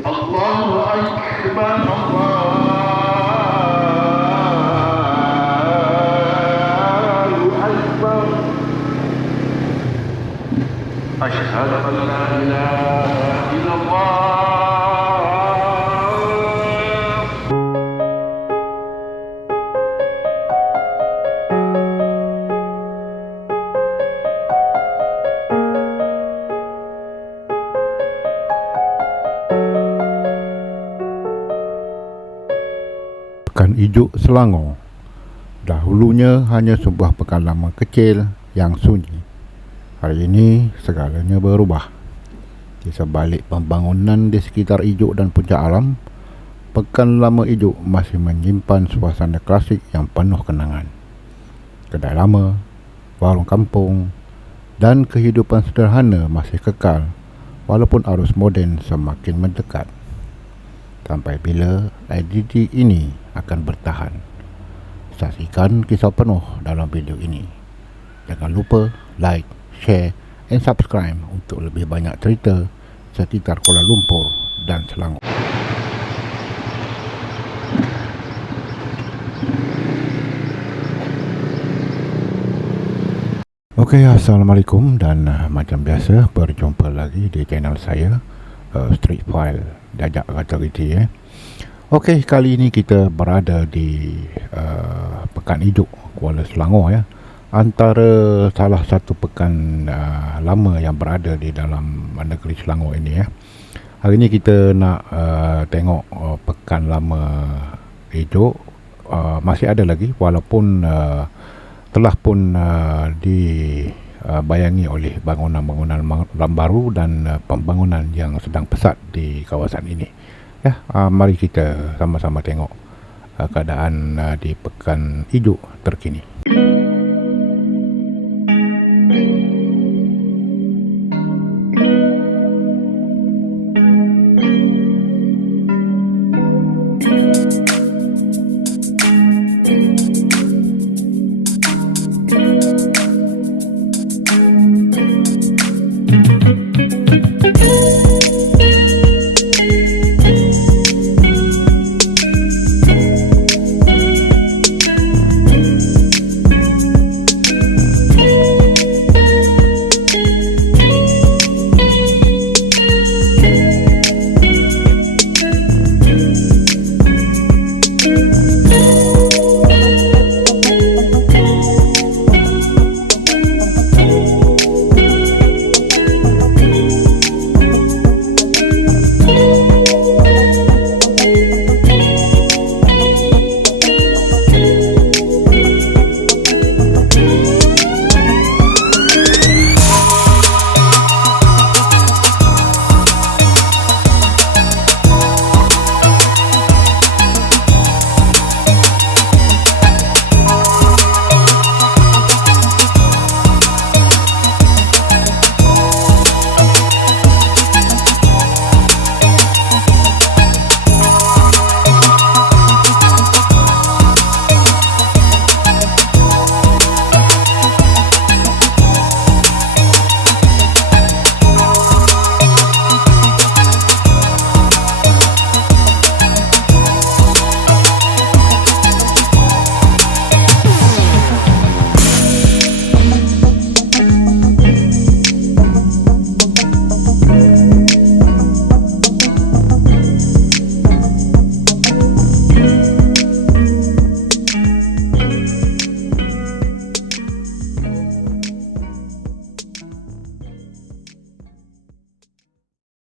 الله أكبر الله أكبر أشهد أن لا إله إلا الله. Pekan Ijuk Selangor dahulunya hanya sebuah pekan lama kecil yang sunyi. Hari ini segalanya berubah. Di sebalik pembangunan di sekitar Ijuk dan Puncak Alam, Pekan Lama Ijuk masih menyimpan suasana klasik yang penuh kenangan. Kedai lama, warung kampung dan kehidupan sederhana masih kekal walaupun arus moden semakin mendekat. Sampai bila identiti ini akan bertahan? Saksikan kisah penuh dalam video ini. Jangan lupa like, share and subscribe untuk lebih banyak cerita sekitar Kuala Lumpur dan Selangor. Okey, Assalamualaikum dan macam biasa berjumpa lagi di channel saya, Street File Jajak Kata Riti. Okey, kali ini kita berada di Pekan Ijuk Kuala Selangor ya. Antara salah satu pekan lama yang berada di dalam negeri Selangor ini ya. Hari ini kita nak tengok Pekan Lama Ijuk. Masih ada lagi walaupun telah pun dibayangi oleh bangunan-bangunan baru dan pembangunan yang sedang pesat di kawasan ini. Ya, mari kita sama-sama tengok keadaan di Pekan Ijuk terkini.